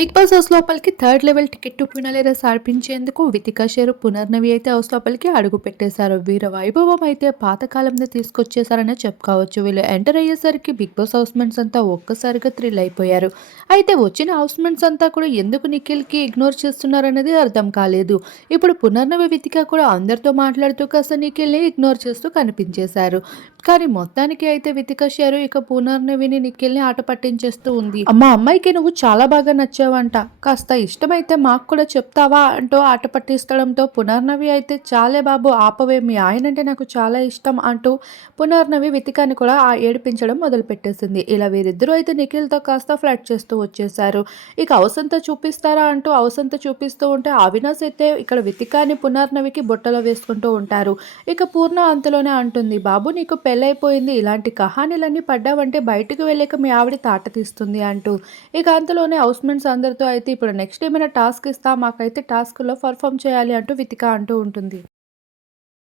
Big boss house లోపలికి third level ticket పునలేరా సార్పించేందుకు వితికా షేరు పునర్నవి అయితే హౌస్ లోపలికి అడుగు పెట్టేశారు. వీర వైభవం అయితే పాతకాలంలో తీసుకొచ్చేసారనే చెప్పుకోవచ్చు. వీళ్ళు ఎంటర్ అయ్యేసరికి బిగ్ బాస్ హౌస్మెంట్స్ అంతా ఒక్కసారిగా థ్రిల్ అయిపోయారు. అయితే వచ్చిన హౌస్మెంట్స్ అంతా కూడా ఎందుకు నిఖిల్కి ఇగ్నోర్ చేస్తున్నారనేది అర్థం కాలేదు. ఇప్పుడు పునర్నవి వితిక కూడా అందరితో మాట్లాడుతూ కాస్త నిఖిల్ని ఇగ్నోర్ చేస్తూ కనిపించేశారు. కానీ మొత్తానికి అయితే వితిక షేరు ఇక పునర్నవిని నిఖిల్ని ఆట పట్టించేస్తూ ఉంది. అమ్మ అమ్మాయికి నువ్వు చాలా బాగా నచ్చావంట కాస్త ఇష్టమైతే మాకు కూడా చెప్తావా అంటూ ఆట పట్టిస్తడంతో పునర్నవి అయితే చాలే బాబు ఆపవే మీ ఆయన అంటే నాకు చాలా ఇష్టం అంటూ పునర్నవి వితికాని కూడా ఆ ఏడిపించడం మొదలుపెట్టేసింది. ఇలా వీరిద్దరూ అయితే నిఖిల్తో కాస్త ఫ్లడ్ చేస్తూ వచ్చేసారు ఇక అవసంత చూపిస్తారా అంటూ అవసంత చూపిస్తూ ఉంటే అవినాష్ అయితే ఇక్కడ వితికాని పునర్నవికి బుట్టలో వేసుకుంటూ ఉంటారు. ఇక పూర్ణ అంతలోనే అంటుంది బాబు నీకు పెళ్ళైపోయింది. ఇలాంటి కహానీలన్నీ పడ్డావంటే బయటకు వెళ్ళాక మీ ఆవిడ తాట తీస్తుంది అంటూ. ఇక అంతలోనే హౌస్మెంట్స్ అందరితో అయితే ఇప్పుడు నెక్స్ట్ ఏమైనా టాస్క్ ఇస్తా మాకైతే టాస్క్లో పర్ఫామ్ చేయాలి అంటూ వితిక అంటూ ఉంటుంది.